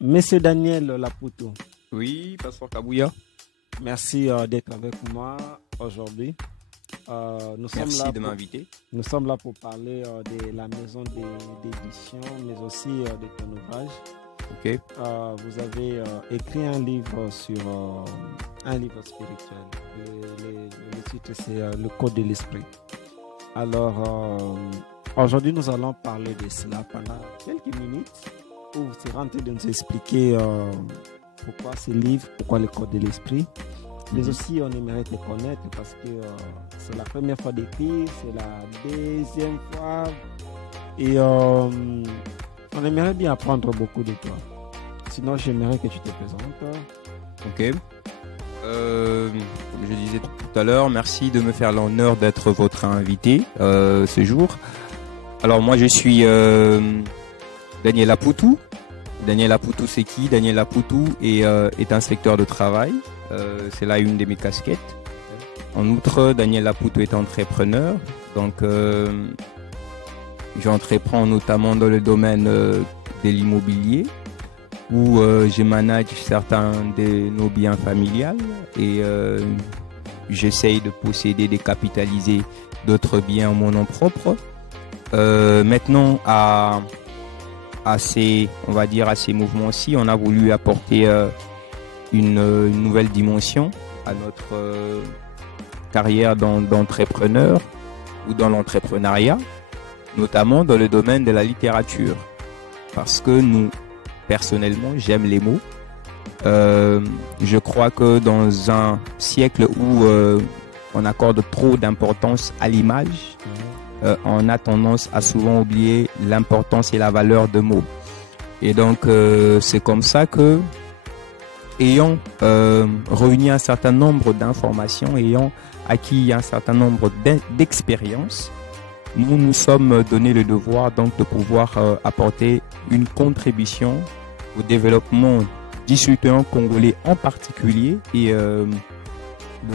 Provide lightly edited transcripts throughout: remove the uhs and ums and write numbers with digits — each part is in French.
Monsieur Daniel Laputo, Oui, Passeport Kabouya. merci d'être avec moi aujourd'hui. Nous sommes Merci là de pour, m'inviter. nous sommes là pour parler de la maison d'édition, mais aussi de ton ouvrage. Ok. Vous avez écrit un livre sur un livre spirituel. Le titre, c'est Le Code de l'Esprit. Alors, aujourd'hui, nous allons parler de cela pendant quelques minutes où vous serez en train de nous expliquer pourquoi ce livre, pourquoi le Code de l'Esprit. Mais aussi, on aimerait te connaître parce que c'est la première fois d'écrire, c'est la deuxième fois. Et on aimerait bien apprendre beaucoup de toi. Sinon, j'aimerais que tu te présentes. Ok. Comme je disais tout à l'heure, merci de me faire l'honneur d'être votre invité ce jour. Alors moi, je suis Daniel Laputo. Daniel Laputo, c'est qui? Daniel Laputo est inspecteur de travail. C'est là une de mes casquettes. En outre, Daniel Laputo est entrepreneur. Donc, j'entreprends notamment dans le domaine de l'immobilier où je manage certains de nos biens familiales et j'essaye de posséder, de capitaliser d'autres biens en mon nom propre. Maintenant, à ces mouvements-ci, on a voulu apporter une nouvelle dimension à notre carrière d'entrepreneur ou dans l'entrepreneuriat, notamment dans le domaine de la littérature. Parce que personnellement, j'aime les mots. Je crois que dans un siècle où on accorde trop d'importance à l'image, on a tendance à souvent oublier l'importance et la valeur de mots. Et donc, c'est comme ça que, ayant réuni un certain nombre d'informations, ayant acquis un certain nombre d'expériences, nous nous sommes donné le devoir donc de pouvoir apporter une contribution au développement du citoyen congolais en particulier et de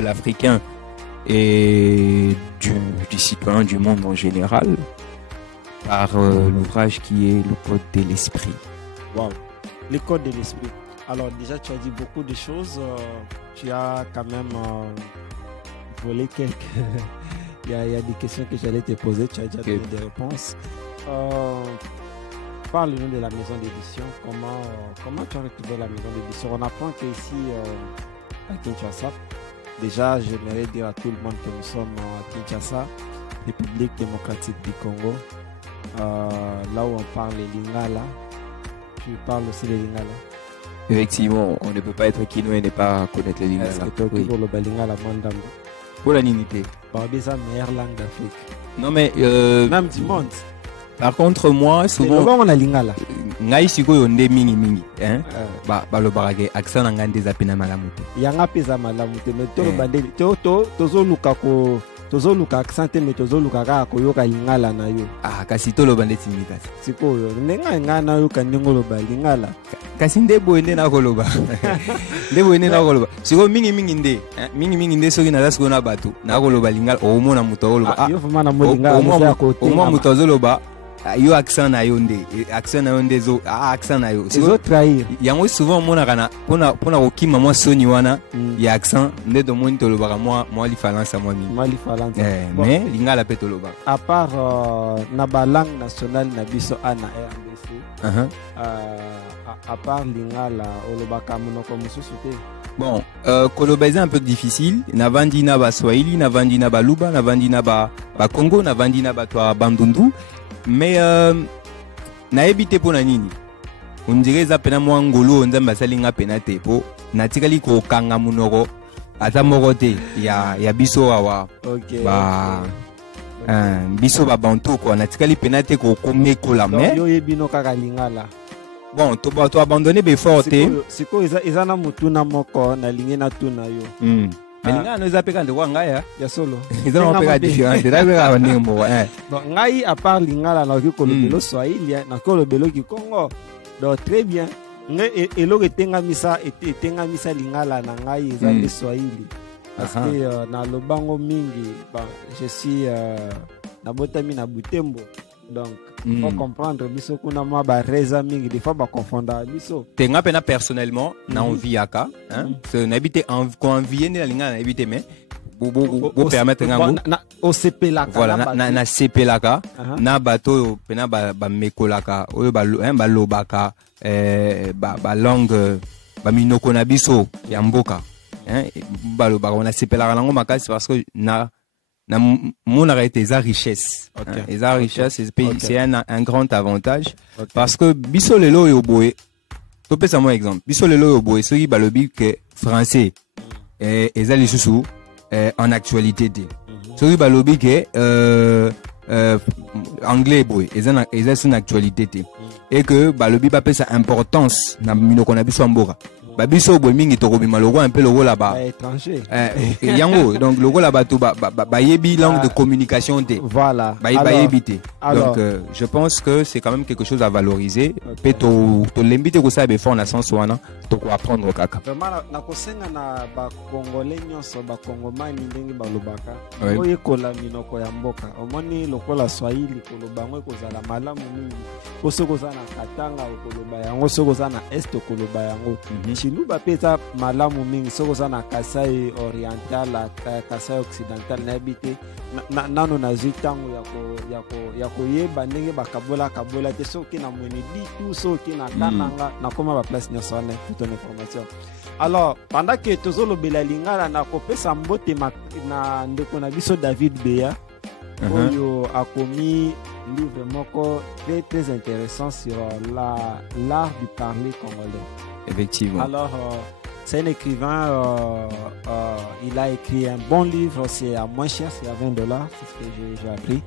l'Africain et du citoyen du monde en général par l'ouvrage qui est le Code de l'Esprit. Wow, le Code de l'Esprit. Alors déjà, tu as dit beaucoup de choses. Tu as quand même volé quelques... il y a des questions que j'allais te poser. Tu as déjà donné des réponses. Parle-nous de la maison d'édition. Comment tu as retrouvé la maison d'édition? On apprend qu'ici, à Kinshasa, déjà, j'aimerais dire à tout le monde que nous sommes à Kinshasa, République démocratique du Congo, là où on parle les Lingala. Tu parles aussi les Lingala? Effectivement, on ne peut pas être Kino et ne pas connaître les Lingala. Est-ce que tu as Oui. le Lingala Mandambo? Pour la dignité. C'est la meilleure langue d'Afrique. Non mais Même du monde. par contre moi souvent on a Lingala. ngai sikoyo nde mingi hein ba lo barage accent nga ndeza pena malamu te. Yanga pesa malamu te mais to bande tozo luka accent mais tozo luka ka koyoka Lingala na yo. Kasi to lo bande timi kasi. Sikoyo ndenga na yo kandengo lo ba Lingala. Kasi nde boyende na koloba. Nde boyende na koloba. Siko mingi nde soki na siko na batu na koloba Lingala o mona muto koloba. Yo fuma na mo Lingala o mo muto zoloba. Yo accent na yo nde zo accent na yo zo trahir yango souvent mona kana pona kokima mwa soni wana ya accent nde to moni to lobaka mwa différence mwa mingi mais Lingala pe to loba à part na ba langue nationale na biso ana RDC à part Lingala olobaka monoko mususu te. Bon, koloba est un peu difficile. Navandi na ba Swahili, navandi na ba Luba, navandi na ba Congo, navandi na ba toi Bandundu. Mais na ebite po na nini? On dirait za pena mwa ngolo nzambe asali nga pena te po natikali ko kanga munoko ata moko te ya biso awa. Okay. Biso ba bantu ko natikali pena te ko komekola mais yo yebino kaka Lingala. Bon, to abandonner be forte. Siko eza na mutuna moko na lingi na tuna yo. Mais Lingala no zapeka ndeko ngaya ya solo. Ils ont peka différent. Ndako ndemo Bon, ngai à part Lingala na ko lobelo Swahili na ko lobelo ki Congo. Donc très bien. Ngai eloko etengamisa Lingala na ngai eza le Swahili. Parce que na lobango mingi je suis na botami na Butembo. Donc, il faut comprendre, biso kuna ma ba reza mingi, des fois ba confondre biso. Tenga pena personnellement, na envie aka, hein. C'est n'habiter quand envie ne linga na habiter mais pour permettre ngango. Na OCP laka. Voilà, na CP laka, na bato pena ba mekolaka, oyo ba lobaka ba langue ba minoko na biso ya mboka. Hein, ba lobaka na CP laka nango makasi parce que na mon arrêté sa richesse. Et sa richesse, c'est un grand avantage. Parce que biso lelo yo boye. To pesa moi exemple. Biso lelo yo boye, ceux ba lobi que français et les sous en actualité. Ceux ba lobi que anglais boye, ils sont en actualité. Et que ba lobi ba pesa importance na minoko na biso mboka. Babiso boy mingi to robima logo un peu logo là-bas étranger yango donc logo là-bas to ba yebi langue de communication té voilà ba yebi té donc je pense que c'est quand même quelque chose à valoriser pe to lembite ko sa be fort na sens wana to ko apprendre kaka vraiment na kosenga na ba congolais nyonso ba congomani ndenge ba lobaka oye kola minoko ya mboka omoni lokola swahili kolobango kozala malamu mingi osoko za na katanga koloba yango soko za na est koloba yango nous bapeta malamu mingi soko za na Kasai oriental Kasai occidental na habité nano na zitango ya koyeba ndenge bakabola te soki na mweni bitu soki na kananga na koma ba place nyonso na toute information. Alors pendant que tozolo bela lingala na kopesa mbote na ndeko na biso David Beya oyo akomi livre moko très intéressant sur l'art du parler congolais. Effectivement. Alors, c'est un écrivain, il a écrit un bon livre, c'est à moins cher, c'est à $20, c'est ce que j'ai appris.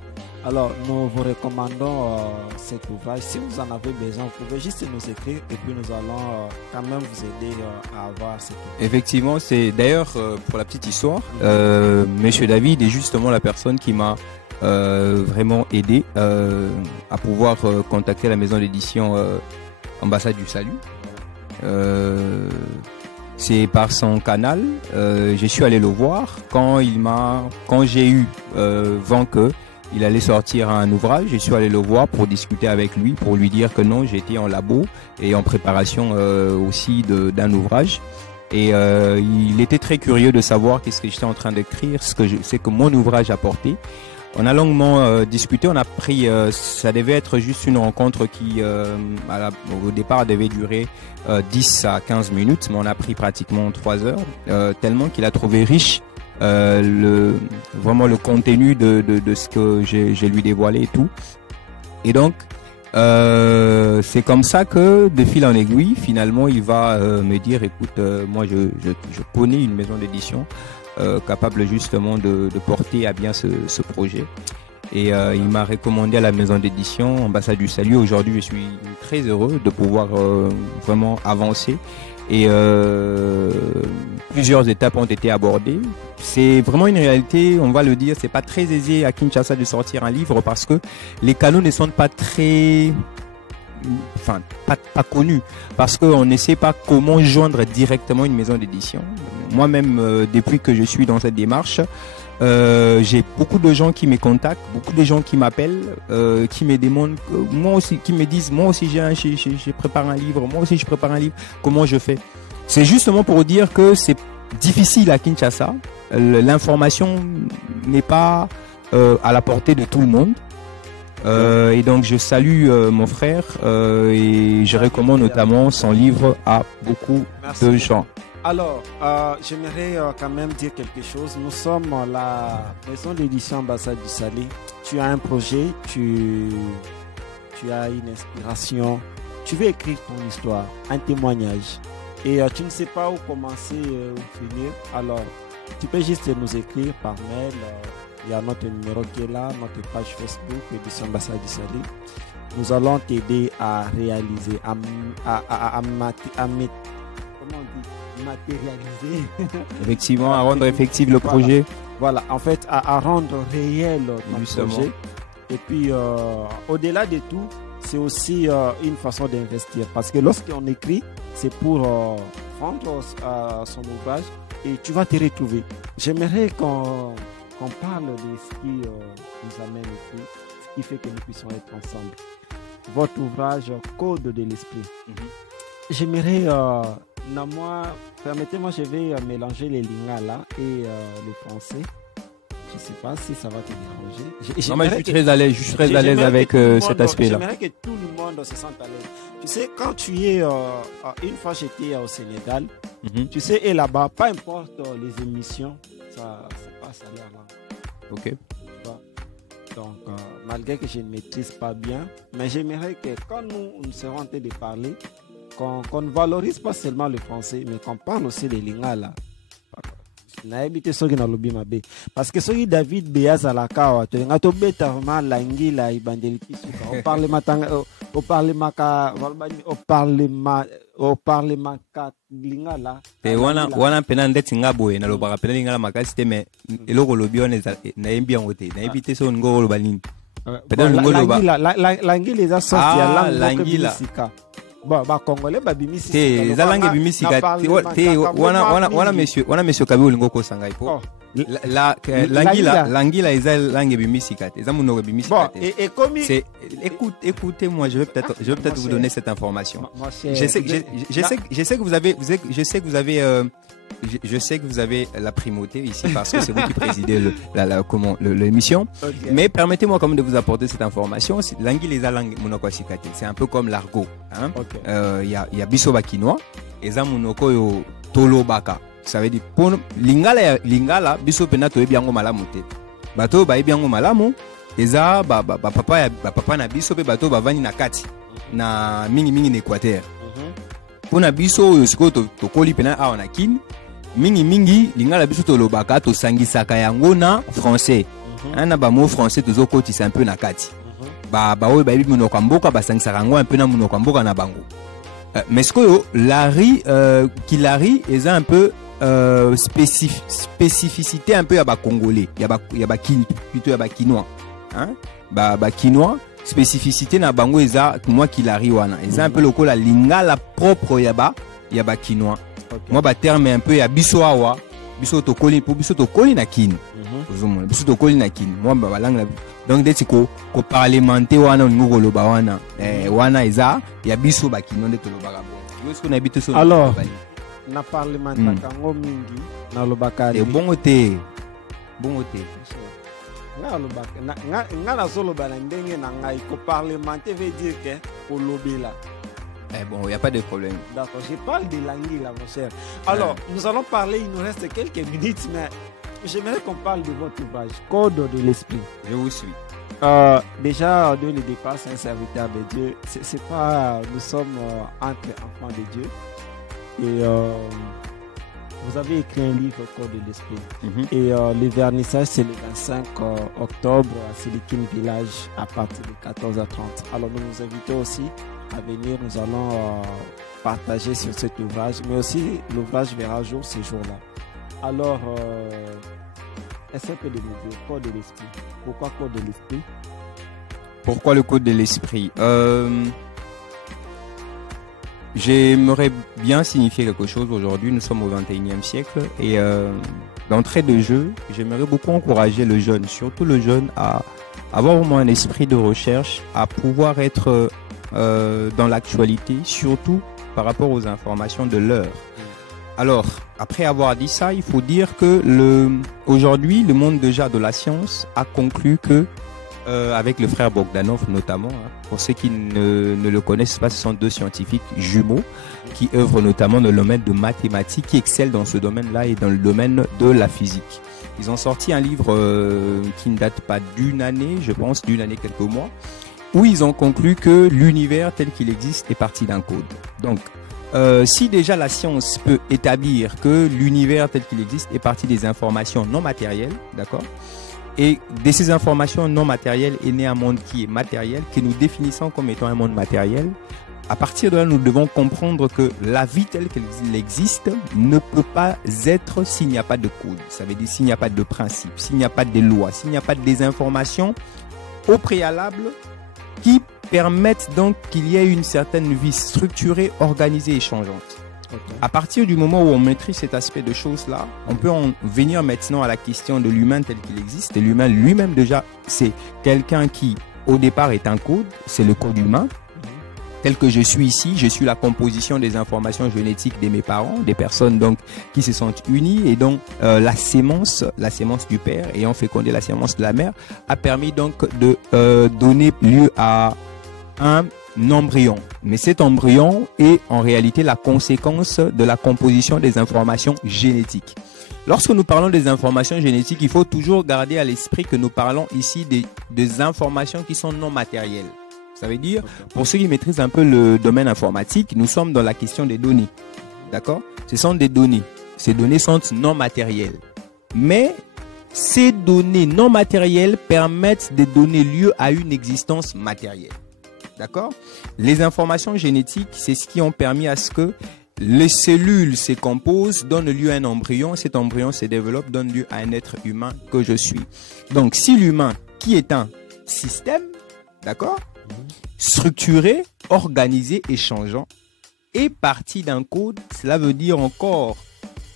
Alors, nous vous recommandons cet ouvrage. Si vous en avez besoin, vous pouvez juste nous écrire et puis nous allons quand même vous aider à avoir cet ouvrage. Effectivement, c'est d'ailleurs, pour la petite histoire, Monsieur David est justement la personne qui m'a vraiment aidé à pouvoir contacter la maison d'édition Ambassade du Salut. C'est par son canal, je suis allé le voir quand j'ai eu vent que il allait sortir un ouvrage. Je suis allé le voir pour discuter avec lui, pour lui dire que non, j'étais en labo et en préparation aussi d'un ouvrage. Et il était très curieux de savoir qu'est-ce que j'étais en train d'écrire, ce que mon ouvrage apportait. On a longuement discuté, on a pris, ça devait être juste une rencontre qui, au départ, devait durer 10 à 15 minutes, mais on a pris pratiquement 3 heures, tellement qu'il a trouvé riche vraiment le contenu de ce que j'ai lui dévoilé et tout. Et donc, c'est comme ça que, de fil en aiguille, finalement, il va me dire, écoute, moi, je connais une maison d'édition capable justement de porter à bien ce projet. Et il m'a recommandé à la maison d'édition Ambassade du Salut. Aujourd'hui, je suis très heureux de pouvoir vraiment avancer. Et plusieurs étapes ont été abordées. C'est vraiment une réalité, on va le dire, c'est pas très aisé à Kinshasa de sortir un livre parce que les canaux ne sont pas très... Enfin, pas connu, parce qu'on ne sait pas comment joindre directement une maison d'édition. Moi-même, depuis que je suis dans cette démarche, j'ai beaucoup de gens qui me contactent, beaucoup de gens qui m'appellent, qui me demandent, moi aussi, qui me disent, moi aussi je prépare un livre, moi aussi je prépare un livre, comment je fais? C'est justement pour dire que c'est difficile à Kinshasa, l'information n'est pas à la portée de tout le monde. Et donc je salue mon frère et je recommande notamment son livre à beaucoup de gens. Alors, j'aimerais quand même dire quelque chose. Nous sommes la maison d'édition Ambassade du Salut. Tu as un projet, tu as une inspiration, tu veux écrire ton histoire, un témoignage. Et tu ne sais pas où commencer ou finir. Alors, tu peux juste nous écrire par mail. Il y a notre numéro qui est là, notre page Facebook, édition Ambassade du Salut. Nous allons t'aider à réaliser, matérialiser. Effectivement, à rendre effectif le projet. Voilà, en fait, à rendre réel ton projet. Et puis, au-delà de tout, c'est aussi une façon d'investir. Parce que lorsqu'on écrit, c'est pour vendre son ouvrage et tu vas te retrouver. J'aimerais qu'on parle de ce qui nous amène ici. qui fait que nous puissions être ensemble. Votre ouvrage Code de l'esprit. J'aimerais, moi, permettez-moi, je vais mélanger les lingala et le français. Je ne sais pas si ça va te déranger. Non, mais je suis très à l'aise, avec cet aspect-là. J'aimerais que tout le monde se sente à l'aise. Tu sais, quand tu es, une fois j'étais au Sénégal, tu sais, et là-bas, peu importe les émissions, ça passe à l'air là. Ok. Donc, malgré que je ne maîtrise pas bien, mais j'aimerais que quand nous serons en train de parler, qu'on ne valorise pas seulement le français, mais qu'on parle aussi des lingala. Parce que celui David Béaz à la Kawa, tu as bêta vraiment l'angila ibandeliti suka. Au parle maka lingala. Et wana pena ndeti ngabo na lobaka pena lingala makasi te me eloko lobi on na yembi ngote na yebite so ngo loba nini. Pena ngo loba. L'angila eza sorti ya langue sika. Bon, Congolais, bimisi. Te, za langue bimisi te, wana monsieur Kabi ulingo ko sangai po. L'angila eza langue bimisi kate, eza muno bimisi kate. Et comme écoutez-moi, je vais peut-être vous donner cette information. Je sais que vous avez la primauté ici parce que c'est vous qui présidez l'émission. Okay. Mais permettez-moi quand même de vous apporter cette information. L'anguille les langue monoko sikate. C'est un peu comme l'argot. Hein? Okay. Y a biso bakinois. Et ça monoko yo tolo baka. Ça veut dire pour lingala biso pena to ebiango malamu te. Bato ba ebiango malamu. Et ça papa na biso pe bato ba vani na kati na mingi na Équateur. Pour na biso yo siko to koli pena a na kin. Mingi lingala biso to lobaka to sangisaka yango na français. Na ba mot français tozo koti c'est un peu na kati. Ba oyo ba bibi monoko mboka ba sangisaka yango un peu na monoko mboka na bango. Mais ce que Larry Kilari est un peu spécificité un peu à ba congolais, y a ba plutôt ya ba kinois. Hein? Ba kinois spécificité na bango eza moi Kilari wana. Eza un peu lokola lingala propre ya ba kinois. Okay. Moi, terme un peu à bisoawa, biso to koli na kin. Biso to koli na kin. Moi, langue. Donc, dès ko parlementer wana ngugo loba wana. Wana eza ya biso ba kino de to loba bon. Yo ce qu'on habite sur. Alors, na parlementer kango mingi na loba kali. Et bon ote. Nga loba nga na solo ba ndenge na ngai ko parlementer veut dire que ko lobela. Bon, il n'y a pas de problème. D'accord, je parle de l'anguille là, mon cher. Alors, nous allons parler, il nous reste quelques minutes, mais j'aimerais qu'on parle de votre ouvrage, Code de l'esprit. Je vous suis. Déjà, Dieu le dépasse, c'est un serviteur de Dieu. C'est pas, nous sommes entre enfants de Dieu. Et vous avez écrit un livre, Code de l'esprit. Et le vernissage, c'est le 25 octobre à Silicon Village à partir de 14h30. Alors, nous nous invitons aussi à venir, nous allons partager sur cet ouvrage, mais aussi l'ouvrage verra jour ces jours-là. Alors, est-ce que de nous dire Code de l'esprit? Pourquoi Code de l'esprit? Pourquoi le Code de l'esprit? J'aimerais bien signifier quelque chose aujourd'hui. Nous sommes au 21e siècle et d'entrée de jeu, j'aimerais beaucoup encourager le jeune, surtout le jeune, à avoir vraiment un esprit de recherche, à pouvoir être dans l'actualité, surtout par rapport aux informations de l'heure. Alors, après avoir dit ça, il faut dire que aujourd'hui, le monde déjà de la science a conclu que, avec le frère Bogdanov notamment, pour ceux qui ne le connaissent pas, ce sont deux scientifiques jumeaux qui œuvrent notamment dans le domaine de mathématiques, qui excellent dans ce domaine-là et dans le domaine de la physique. Ils ont sorti un livre qui ne date pas d'une année, je pense, d'une année quelques mois, où ils ont conclu que l'univers tel qu'il existe est parti d'un code. Donc, si déjà la science peut établir que l'univers tel qu'il existe est parti des informations non matérielles, d'accord, et de ces informations non matérielles est né un monde qui est matériel, que nous définissons comme étant un monde matériel, à partir de là, nous devons comprendre que la vie telle qu'elle existe ne peut pas être s'il n'y a pas de code. Ça veut dire s'il n'y a pas de principe, s'il n'y a pas de loi, s'il n'y a pas des informations au préalable qui permettent donc qu'il y ait une certaine vie structurée, organisée et changeante. Okay. À partir du moment où on maîtrise cet aspect de choses-là, on peut en venir maintenant à la question de l'humain tel qu'il existe. Et l'humain lui-même déjà, c'est quelqu'un qui au départ est un code, c'est le code humain. Tel que je suis ici, je suis la composition des informations génétiques de mes parents, des personnes donc qui se sont unies, et donc la sémence du père ayant fécondé la sémence de la mère a permis donc de donner lieu à un embryon. Mais cet embryon est en réalité la conséquence de la composition des informations génétiques. Lorsque nous parlons des informations génétiques, il faut toujours garder à l'esprit que nous parlons ici des informations qui sont non matérielles. Ça veut dire, pour ceux qui maîtrisent un peu le domaine informatique, nous sommes dans la question des données. D'accord? Ce sont des données. Ces données sont non matérielles. Mais ces données non matérielles permettent de donner lieu à une existence matérielle. D'accord? Les informations génétiques, c'est ce qui ont permis à ce que les cellules se composent, donnent lieu à un embryon. Cet embryon se développe, donne lieu à un être humain que je suis. Donc, si l'humain, qui est un système, d'accord, structuré, organisé et changeant, est parti d'un code, cela veut dire encore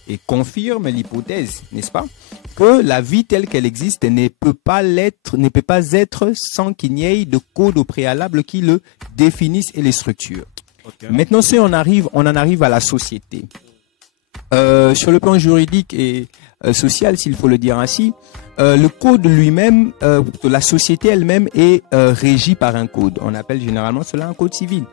et confirme l'hypothèse, n'est-ce pas, que la vie telle qu'elle existe ne peut pas être sans qu'il n'y ait de code au préalable qui le définisse et les structure. Okay. Maintenant, si on en arrive à la société. Sur le plan juridique et social, s'il faut le dire ainsi, le code lui-même, la société elle-même est régie par un code. On appelle généralement cela un code civil.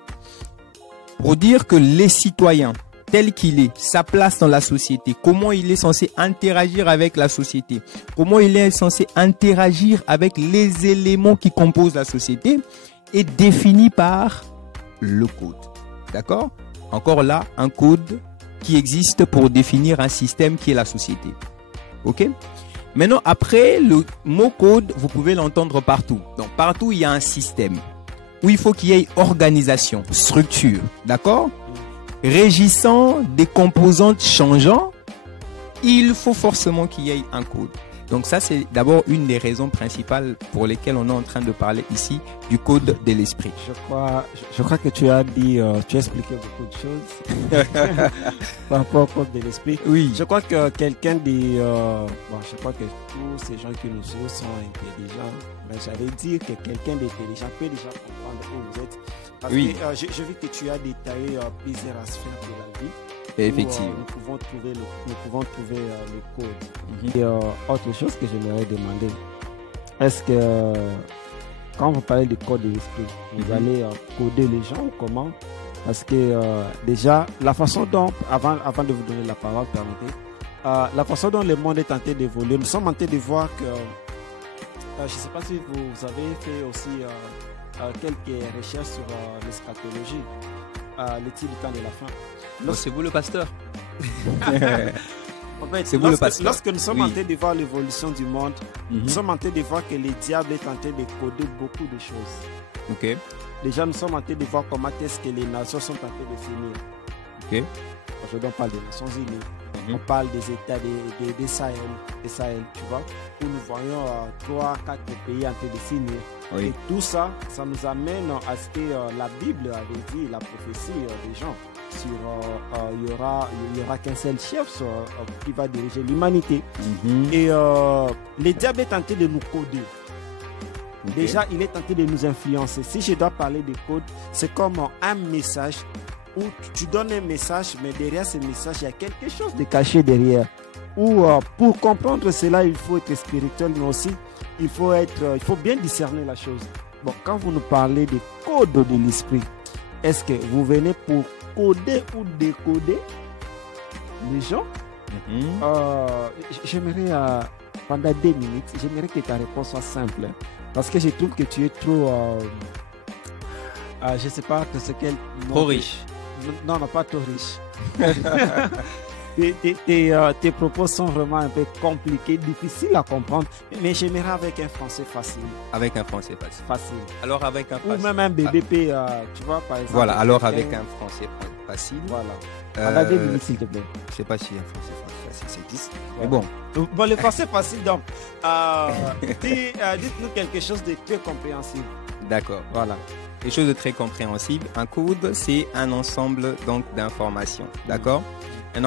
Pour dire que les citoyens, tel qu'il est, sa place dans la société, comment il est censé interagir avec la société, comment il est censé interagir avec les éléments qui composent la société, est défini par le code. D'accord? Encore là, un code qui existe pour définir un système qui est la société. Ok? Maintenant, après, le mot code, vous pouvez l'entendre partout. Donc, partout, il y a un système où il faut qu'il y ait organisation, structure. D'accord? Régissant des composantes changeantes, il faut forcément qu'il y ait un code. Donc ça, c'est d'abord une des raisons principales pour lesquelles on est en train de parler ici du code de l'esprit. Je crois que tu as expliqué beaucoup de choses par rapport au code de l'esprit. Oui. Je crois que quelqu'un dit, je crois que tous ces gens qui nous suivent sont intelligents, mais j'allais dire que quelqu'un d'intelligent peut déjà comprendre où vous êtes. Parce que j'ai vu que tu as détaillé plusieurs sphères de la vie. Effectivement. Nous pouvons trouver le code. Et autre chose que j'aimerais demander, est-ce que quand vous parlez du code de l'esprit, vous allez coder les gens ou comment? Parce que déjà, la façon dont, avant de vous donner la parole, permettez, la façon dont le monde est en train d'évoluer, nous sommes en train de voir que, je ne sais pas si vous avez fait aussi quelques recherches sur l'eschatologie, l'étude du temps de la fin. C'est vous le pasteur. En fait, c'est vous le pasteur. Lorsque nous sommes en train de voir l'évolution du monde, nous sommes en train de voir que le diable est en train de coder beaucoup de choses. Ok. Déjà, nous sommes en train de voir comment est-ce que les nations sont en train de s'unir. Ok. Aujourd'hui, on parle des Nations Unies. On parle des États des Sahel, tu vois, où nous voyons 3-4 pays en train de s'unir. Oui. Et tout ça, ça nous amène à ce que la Bible avait dit, la prophétie des gens, sur il y aura qu'un seul chef qui va diriger l'humanité. Et le diable est tenté de nous coder. Okay. Déjà, il est tenté de nous influencer. Si je dois parler de code, c'est comme un message où tu donnes un message, mais derrière ce message, il y a quelque chose de caché derrière. Ou pour comprendre cela, il faut être spirituel, mais aussi il faut bien discerner la chose. Bon, quand vous nous parlez de code de l'esprit, est-ce que vous venez pour coder ou décoder les gens? J'aimerais, pendant 2 minutes, j'aimerais que ta réponse soit simple. Parce que je trouve que tu es trop... je ne sais pas ce qu'elle... Trop riche. Non, pas trop riche. Tes propos sont vraiment un peu compliqués, difficiles à comprendre, mais j'aimerais avec un français facile. Avec un français facile. Alors avec un français... Ou même un BBP, tu vois, par exemple. Voilà, alors avec un français facile. Voilà. À la 2 minutes, s'il te plaît. Je ne sais pas si un français facile, ça existe. Ouais. Mais bon. Bon, le français facile, donc, dites-nous quelque chose de très compréhensible. D'accord, voilà. Quelque chose de très compréhensible. Un code, c'est un ensemble donc d'informations. D'accord? Un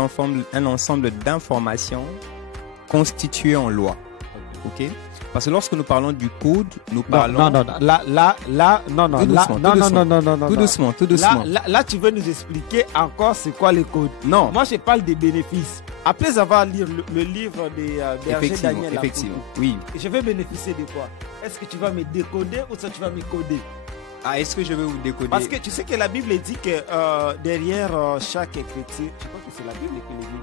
ensemble d'informations constituées en loi. ok? Parce que lorsque nous parlons du code, nous parlons... Non, non, Tout doucement, tout doucement. Là, tu veux nous expliquer encore c'est quoi les codes. Non. Moi, je parle des bénéfices. Après avoir lu le livre des bergers Daniel, effectivement, oui. Je vais bénéficier de quoi? Est-ce que tu vas me décoder ou ça tu vas me coder? Ah, est-ce que je vais vous décoder? Parce que tu sais que la Bible dit que derrière chaque écriture, je crois que c'est la Bible qui le dit.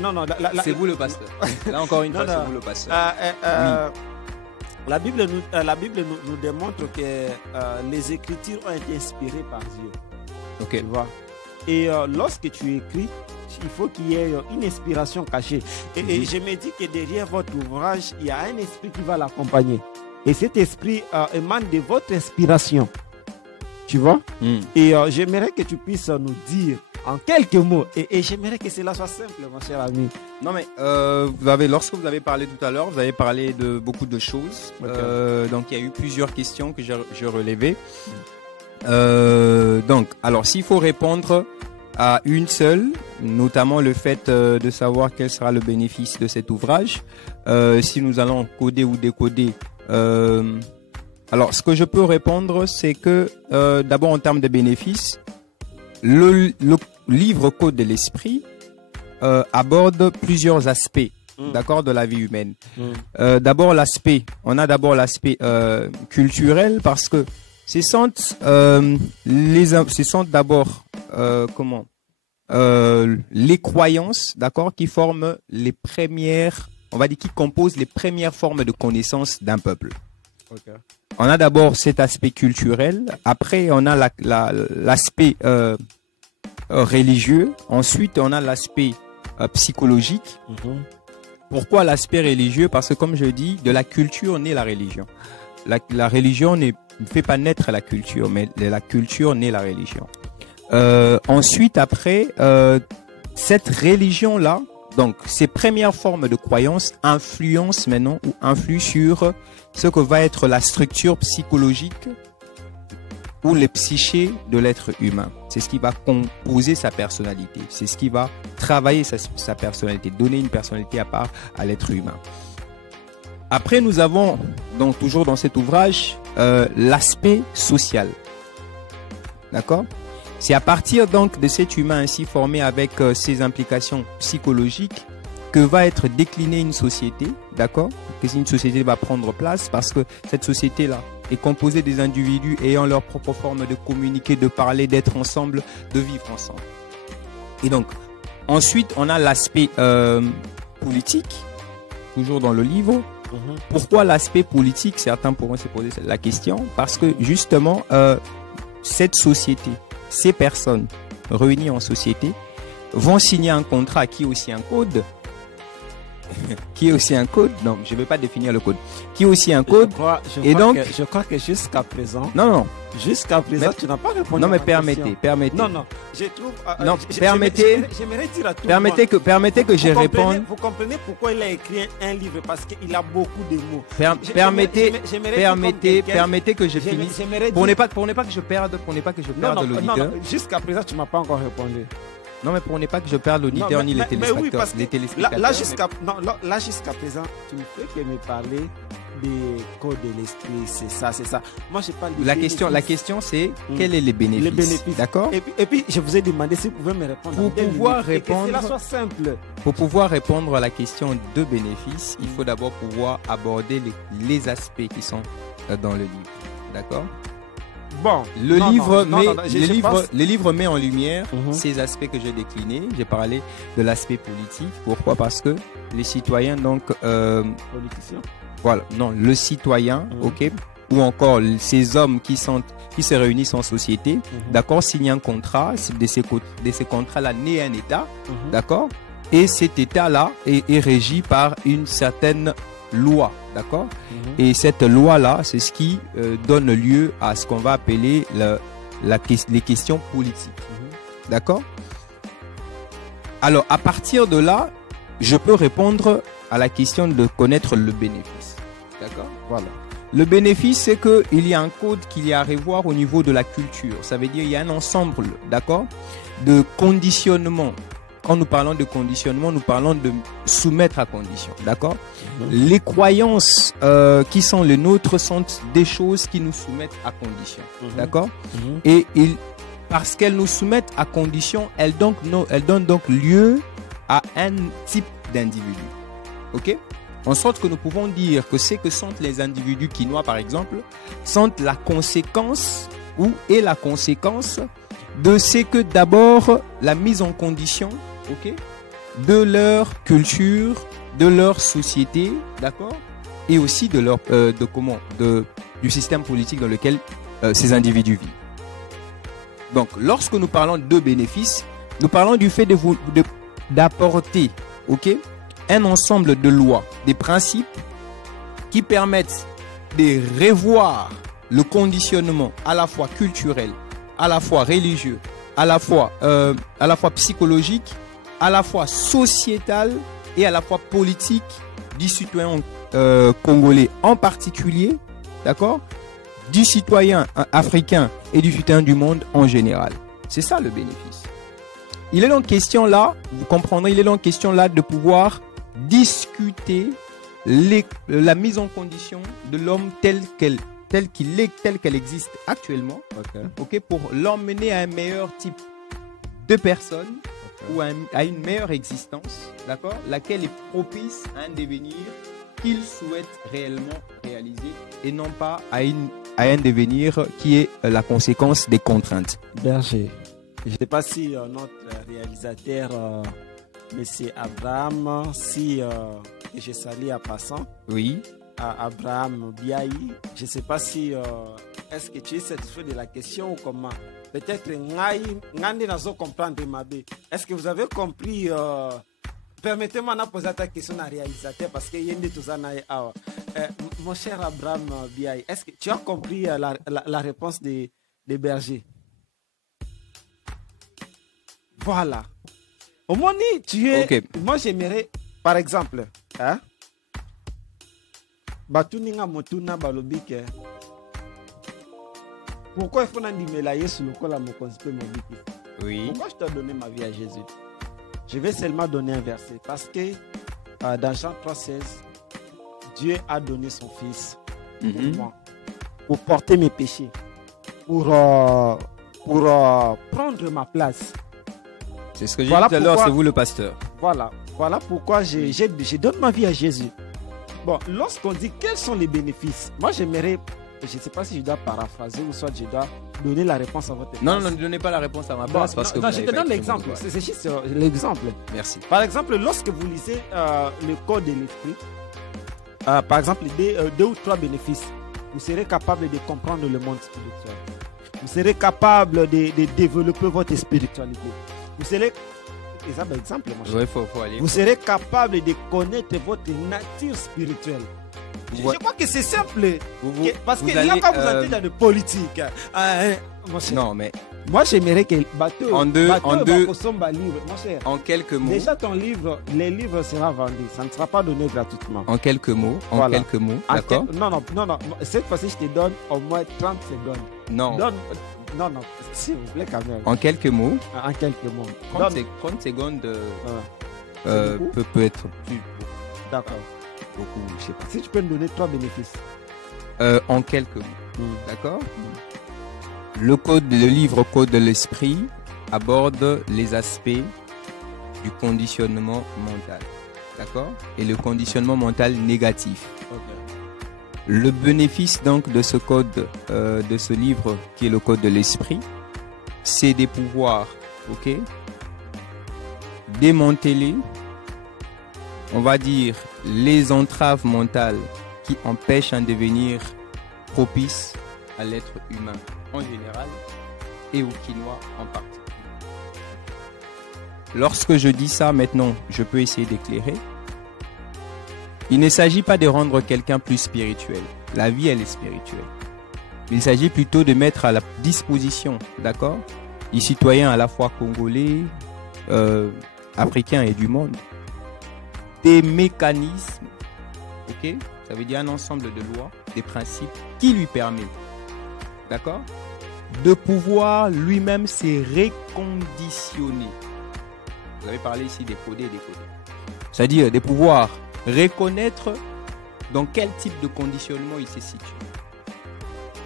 Non, c'est vous le pasteur. Là encore une fois, c'est vous le pasteur. Oui. La Bible nous démontre que les Écritures ont été inspirées par Dieu. Ok. Tu vois? Et lorsque tu écris, il faut qu'il y ait une inspiration cachée. Et je me dis que derrière votre ouvrage, il y a un esprit qui va l'accompagner. Et cet esprit émane de votre inspiration. Tu vois? Et j'aimerais que tu puisses nous dire en quelques mots, et j'aimerais que cela soit simple, mon cher ami. Non, mais lorsque vous avez parlé tout à l'heure, vous avez parlé de beaucoup de choses. Okay. Donc, il y a eu plusieurs questions que j'ai relevées. Donc, alors, s'il faut répondre à une seule, notamment le fait de savoir quel sera le bénéfice de cet ouvrage, si nous allons coder ou décoder, alors, ce que je peux répondre, c'est que d'abord en termes de bénéfices, le livre Code de l'esprit aborde plusieurs aspects, d'accord, de la vie humaine. D'abord on a d'abord l'aspect culturel, parce que ce sont d'abord les croyances, d'accord, qui forment les premières, on va dire, qui composent les premières formes de connaissance d'un peuple. Okay. On a d'abord cet aspect culturel, après on a l'aspect religieux, ensuite on a l'aspect psychologique. Pourquoi l'aspect religieux? Parce que comme je dis, de la culture naît la religion. La religion ne fait pas naître la culture, mais la culture naît la religion. Ensuite, après, cette religion-là, donc ces premières formes de croyances influencent maintenant ou influent sur ce que va être la structure psychologique ou les psychés de l'être humain. C'est ce qui va composer sa personnalité. C'est ce qui va travailler sa personnalité, donner une personnalité à part à l'être humain. Après, nous avons, donc toujours dans cet ouvrage, l'aspect social. D'accord? C'est à partir donc de cet humain ainsi formé avec ses implications psychologiques que va être déclinée une société, d'accord? Que une société va prendre place, parce que cette société-là est composée des individus ayant leur propre forme de communiquer, de parler, d'être ensemble, de vivre ensemble. Et donc, ensuite, on a l'aspect politique, toujours dans le livre. Pourquoi l'aspect politique? Certains pourront se poser la question, parce que justement, cette société, ces personnes réunies en société vont signer un contrat qui est aussi un code. Qui est aussi un code. Non, je ne vais pas définir le code. Qui est aussi un code. Je crois que jusqu'à présent. Non. Jusqu'à présent, tu n'as pas répondu. Non, mais permettez. Non. Je trouve. Non, permettez. J'aimerais dire à tout permettez que je réponde. Vous comprenez pourquoi il a écrit un livre? Parce qu'il a beaucoup de mots. Permettez que je finisse. Pour ne pas que je perde l'auditeur. Non, jusqu'à présent, tu ne m'as pas encore répondu. Non, mais pour ne pas que je perde l'auditeur ni les téléspectateurs. Là, jusqu'à présent, tu ne fais que me parler des codes de l'esprit, c'est ça. Moi, je parle la question, c'est quels sont les bénéfices. D'accord? Et puis, je vous ai demandé si vous pouvez me répondre. Pour pouvoir répondre, que cela soit simple. Pour pouvoir répondre à la question de bénéfices, il faut d'abord pouvoir aborder les aspects qui sont dans le livre. D'accord? Bon, le livre met en lumière ces aspects que j'ai déclinés. J'ai parlé de l'aspect politique. Pourquoi? Parce que les citoyens, donc politiciens. Voilà, non, le citoyen, ok, ou encore ces hommes qui se réunissent en société, d'accord, signent un contrat. De ces contrats-là naît un État, d'accord, et cet État-là est régi par une certaine loi, d'accord, et cette loi-là, c'est ce qui donne lieu à ce qu'on va appeler les questions politiques, d'accord. Alors, à partir de là, je peux répondre à la question de connaître le bénéfice, d'accord. Voilà. Le bénéfice, c'est qu'il y a un code qu'il y a à revoir au niveau de la culture. Ça veut dire qu'il y a un ensemble, d'accord, de conditionnements quand nous parlons de conditionnement, nous parlons de soumettre à condition, d'accord? Les croyances qui sont les nôtres sont des choses qui nous soumettent à condition, d'accord? Et parce qu'elles nous soumettent à condition, elles donnent donc lieu à un type d'individu, ok? En sorte que nous pouvons dire que ce que sont les individus quinois, par exemple, sont la conséquence est la conséquence de ce que d'abord la mise en condition, ok, de leur culture, de leur société, d'accord, et aussi de leur du système politique dans lequel ces individus vivent. Donc, lorsque nous parlons de bénéfices, nous parlons du fait d'apporter, ok, un ensemble de lois, des principes qui permettent de revoir le conditionnement à la fois culturel, à la fois religieux, à la fois psychologique, à la fois sociétal et à la fois politique du citoyen congolais en particulier, d'accord, du citoyen africain et du citoyen du monde en général. C'est ça le bénéfice. Il est donc question là, vous comprendrez, il est donc question là de pouvoir discuter la mise en condition de l'homme telle qu'elle existe actuellement, ok, pour l'emmener à un meilleur type de personne, ou à une meilleure existence, d'accord, laquelle est propice à un devenir qu'il souhaite réellement réaliser et non pas à un devenir qui est la conséquence des contraintes. Berger, je ne sais pas si notre réalisateur, Monsieur Abraham, si je salue à passant. Oui. Abraham Biaï, je ne sais pas si est-ce que tu es satisfait de la question ou comment. Peut-être Ngandi Nazo comprendre Mabé. Est-ce que vous avez compris? Permettez-moi de poser ta question à réalisateur parce que Yendi Touzanaï Awa. Mon cher Abraham Biaï, est-ce que tu as compris la réponse des bergers? Voilà. Au moins, tu es. Okay. Moi, j'aimerais, par exemple, hein? Batuninga motuna balobike. Pourquoi il faut n'andimelayer sur le col à mon conspect mon biki? Oui. Pourquoi je dois donner ma vie à Jésus? Je vais seulement donner un verset parce que dans Jean 3,16, Dieu a donné son Fils pour moi, pour porter mes péchés, pour prendre ma place. C'est ce que j'ai dit tout à l'heure, c'est vous le pasteur. Voilà pourquoi je donne ma vie à Jésus. Bon, lorsqu'on dit quels sont les bénéfices, moi j'aimerais, je ne sais pas si je dois paraphraser ou soit je dois donner la réponse à votre place. Non, ne donnez pas la réponse à ma place parce que je te donne l'exemple, c'est juste l'exemple. Merci. Par exemple, lorsque vous lisez le code de l'esprit, par exemple, deux ou trois bénéfices, vous serez capable de comprendre le monde spirituel. Vous serez capable de développer votre spiritualité. Vous serez, exemple, ouais, faut aller. Vous serez capable de connaître votre nature spirituelle. Je crois que c'est simple. Parce qu'il y a quand vous entrez dans la politique. Non, mais moi, j'aimerais que en quelques mots. Déjà, les livres seront vendus. Ça ne sera pas donné gratuitement. En quelques mots. D'accord. Non. Cette fois-ci, je te donne au moins 30 secondes. Non. Non, s'il vous plaît, quand même. En quelques mots. 30 secondes peut être plus. D'accord. Beaucoup, je sais pas. Si tu peux me donner 3 bénéfices. En quelques mots. D'accord. Le livre Code de l'esprit aborde les aspects du conditionnement mental. D'accord. Et le conditionnement mental négatif. Okay. Le bénéfice donc de ce code, de ce livre qui est le Code de l'esprit, c'est de pouvoir, ok, démanteler, on va dire, les entraves mentales qui empêchent un devenir propice à l'être humain en général et au quinois en particulier. Lorsque je dis ça maintenant, je peux essayer d'éclairer. Il ne s'agit pas de rendre quelqu'un plus spirituel. La vie, elle est spirituelle. Il s'agit plutôt de mettre à la disposition, d'accord, des citoyens à la fois congolais, africains et du monde, des mécanismes, ok, ça veut dire un ensemble de lois, des principes qui lui permettent, d'accord, de pouvoir lui-même se reconditionner Vous avez parlé ici des codés et des codés. C'est-à-dire de pouvoir reconnaître dans quel type de conditionnement il se situe.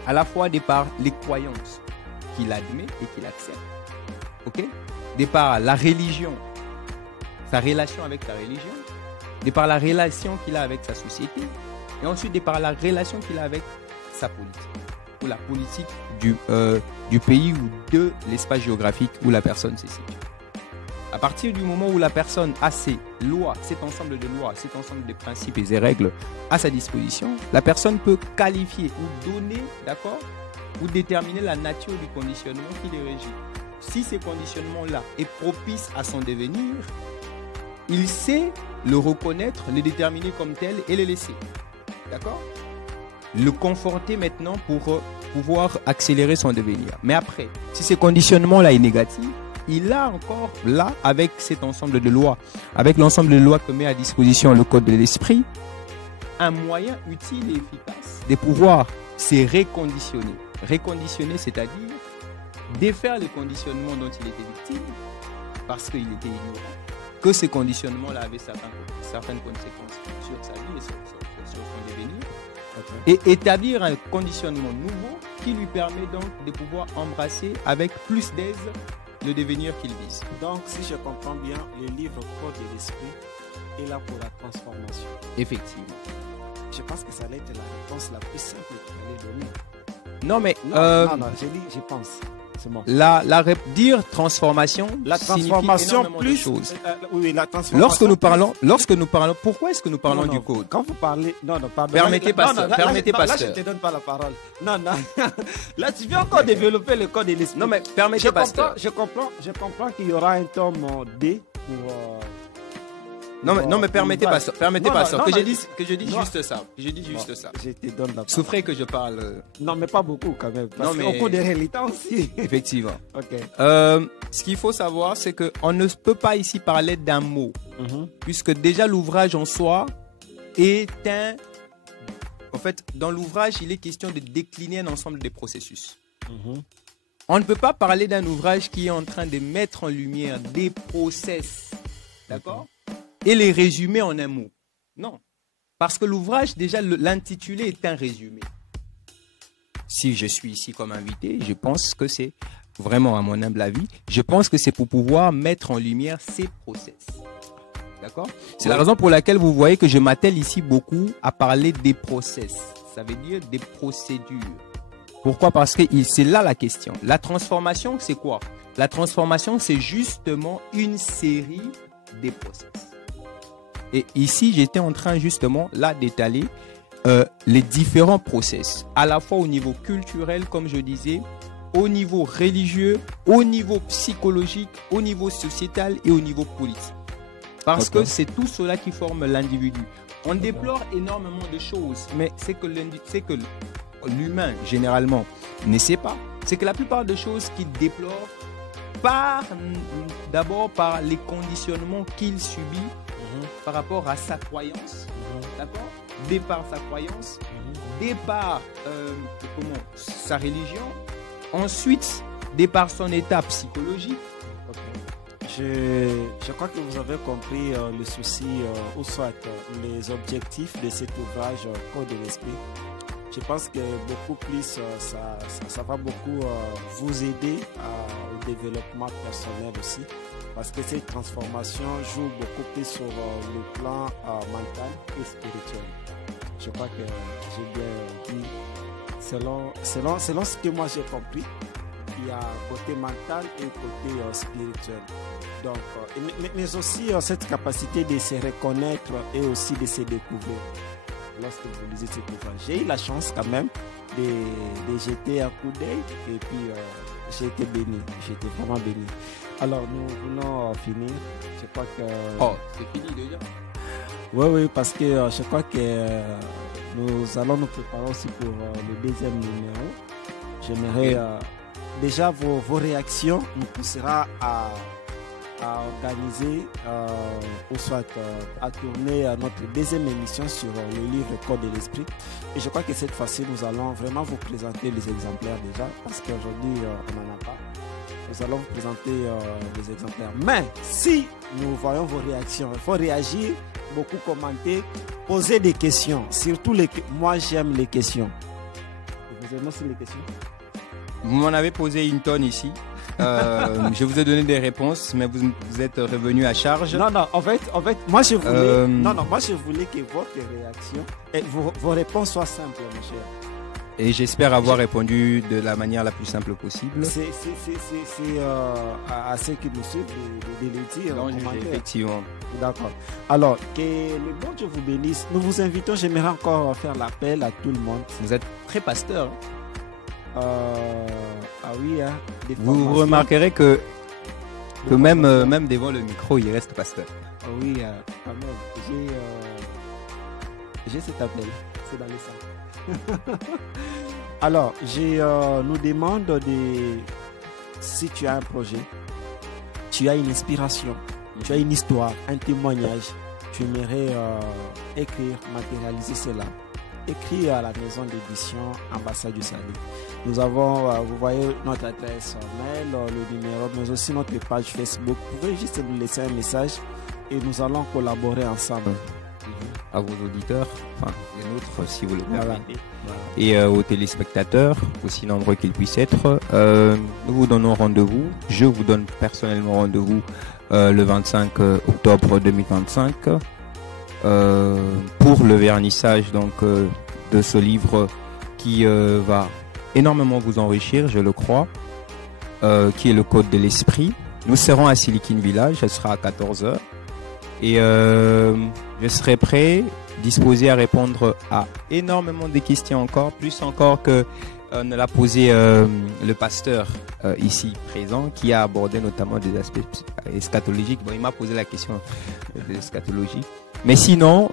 À la fois de par les croyances qu'il admet et qu'il accepte. Ok? De par la religion, sa relation avec la religion, de par la relation qu'il a avec sa société, et ensuite de par la relation qu'il a avec sa politique, ou la politique du pays ou de l'espace géographique où la personne se situe. À partir du moment où la personne a ces lois, cet ensemble de lois, cet ensemble de principes et de règles à sa disposition, la personne peut qualifier ou donner, d'accord, ou déterminer la nature du conditionnement qui les régit. Si ce conditionnement-là est propice à son devenir, il sait le reconnaître, le déterminer comme tel et le laisser. D'accord? Le conforter maintenant pour pouvoir accélérer son devenir. Mais après, si ce conditionnement-là est négatif, il a encore là, avec cet ensemble de lois, avec l'ensemble de lois que met à disposition le code de l'esprit, un moyen utile et efficace de pouvoir se reconditionner. Reconditionner, c'est-à-dire défaire le conditionnement dont il était victime, parce qu'il était ignorant, que ce conditionnement-là avait certaines conséquences sur sa vie et sur son devenir, et établir un conditionnement nouveau qui lui permet donc de pouvoir embrasser avec plus d'aise le devenir qu'il vise. Donc, si je comprends bien, le livre Code de l'esprit est là pour la transformation. Effectivement. Je pense que ça allait être la réponse la plus simple que tu allais donner. Non, mais... non, je pense. C'est bon. Dire transformation, la transformation plus... choses. Oui, la transformation... Lorsque nous parlons... Pourquoi est-ce que nous parlons du code? Quand vous parlez... Non, pardon. Permettez, pasteur. Là, je ne te donne pas la parole. Non. Là, tu viens encore développer le code de l'esprit. Non, mais permettez, pasteur. Je comprends qu'il y aura un tome D pour... Non, mais permettez, pasteur. Permettez, pasteur. Que je dise juste ça. Je te donne la parole. Souffrez que je parle. Non, mais pas beaucoup quand même. Parce qu'au cours des réalités aussi. Effectivement. Ok. Ce qu'il faut savoir, c'est qu'on ne peut pas ici parler d'un mot. Puisque déjà l'ouvrage en soi est un... En fait, dans l'ouvrage, il est question de décliner un ensemble de processus. On ne peut pas parler d'un ouvrage qui est en train de mettre en lumière des process. D'accord? Et les résumer en un mot. Non. Parce que l'ouvrage, déjà, l'intitulé est un résumé. Si je suis ici comme invité, je pense que c'est vraiment, à mon humble avis, je pense que c'est pour pouvoir mettre en lumière ces process. D'accord? C'est la raison pour laquelle vous voyez que je m'attelle ici beaucoup à parler des process. Ça veut dire des procédures. Pourquoi? Parce que c'est là la question. La transformation, c'est quoi? La transformation, c'est justement une série de process. Et ici, j'étais en train justement là d'étaler les différents process, à la fois au niveau culturel, comme je disais, au niveau religieux, au niveau psychologique, au niveau sociétal et au niveau politique. Parce que c'est tout cela qui forme l'individu. On déplore énormément de choses, mais c'est que l'humain, généralement, ne sait pas. C'est que la plupart des choses qu'il déplore d'abord par les conditionnements qu'il subit par rapport à sa croyance, d'accord? De par sa croyance, de par sa religion, ensuite de par son état psychologique. Je crois que vous avez compris le souci, ou soit les objectifs de cet ouvrage Code de l'esprit. Je pense que beaucoup plus, ça va beaucoup vous aider au développement personnel aussi. Parce que cette transformation joue beaucoup plus sur le plan mental et spirituel. Je crois que j'ai bien dit, selon ce que moi j'ai compris, il y a côté mental et côté spirituel. Donc, mais aussi cette capacité de se reconnaître et aussi de se découvrir lorsque vous lisez cet ouvrage. J'ai eu la chance quand même de jeter un coup d'œil et puis j'ai été béni, j'étais vraiment béni. Alors nous venons finir. Je crois que... Oh, c'est fini déjà? Oui, parce que je crois que nous allons nous préparer aussi pour le deuxième numéro. J'aimerais déjà vos réactions nous poussera à organiser ou soit à tourner notre deuxième émission sur le livre Code de l'esprit. Et je crois que cette fois-ci, nous allons vraiment vous présenter les exemplaires déjà, parce qu'aujourd'hui, on n'en a pas. Nous allons vous présenter les exemplaires. Mais si nous voyons vos réactions, il faut réagir, beaucoup commenter, poser des questions. Surtout, moi j'aime les questions. Vous aimez aussi les questions? Vous m'en avez posé une tonne ici. Je vous ai donné des réponses, mais vous êtes revenu à charge. Non, en fait, moi je voulais, moi je voulais que votre réaction et vos réponses soient simples, mon cher. Et j'espère avoir répondu de la manière la plus simple possible. C'est à ceux qui nous suivent de le dire. Effectivement. D'accord. Alors, que le bon Dieu vous bénisse. Nous vous invitons, j'aimerais encore faire l'appel à tout le monde. Vous êtes très pasteur. Ah oui, hein, vous remarquerez que même devant le micro, il reste pasteur. Oui, quand même. J'ai cet appel. C'est dans les sangs. Alors, nous demande si tu as un projet, tu as une inspiration, tu as une histoire, un témoignage, tu aimerais écrire, matérialiser cela. Écris à la maison d'édition Ambassade du Salut. Nous avons, vous voyez notre adresse mail, le numéro, mais aussi notre page Facebook. Vous pouvez juste nous laisser un message et nous allons collaborer ensemble. À vos auditeurs, enfin les nôtres si vous le permettez, et aux téléspectateurs, aussi nombreux qu'ils puissent être. Nous vous donnons rendez-vous, je vous donne personnellement rendez-vous le 25 octobre 2025 pour le vernissage donc, de ce livre qui va énormément vous enrichir, je le crois, qui est le Code de l'Esprit. Nous serons à Silicon Village, ce sera à 14h. Et je serai prêt, disposé à répondre à énormément de questions encore, plus encore que ne l'a posé le pasteur ici présent, qui a abordé notamment des aspects eschatologiques. Bon, il m'a posé la question de l'eschatologie. Mais sinon,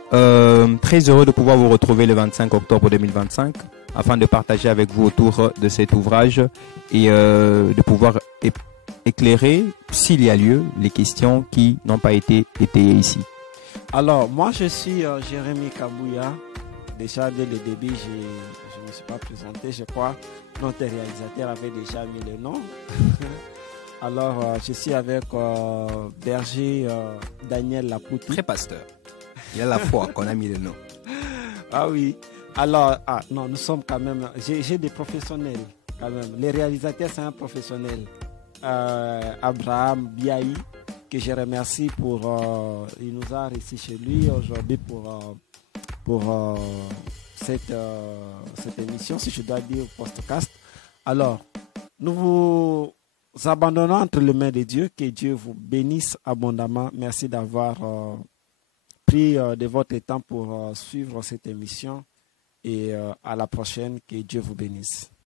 très heureux de pouvoir vous retrouver le 25 octobre 2025 afin de partager avec vous autour de cet ouvrage et de pouvoir éclairer, s'il y a lieu, les questions qui n'ont pas été étayées ici. Alors, moi, je suis Jérémy Kabouya. Déjà, dès le début, je ne me suis pas présenté. Je crois que notre réalisateur avait déjà mis le nom. Alors, je suis avec berger Daniel Lapoutou. Très pasteur. Il y a la foi qu'on a mis le nom. Ah oui. Alors, non, nous sommes quand même... J'ai des professionnels quand même. Les réalisateurs, c'est un professionnel. Abraham Biaï, que je remercie pour il nous a reçu chez lui aujourd'hui pour cette émission, si je dois dire podcast. Alors, nous vous abandonnons entre les mains de Dieu. Que Dieu vous bénisse abondamment. Merci d'avoir pris de votre temps pour suivre cette émission et à la prochaine. Que Dieu vous bénisse.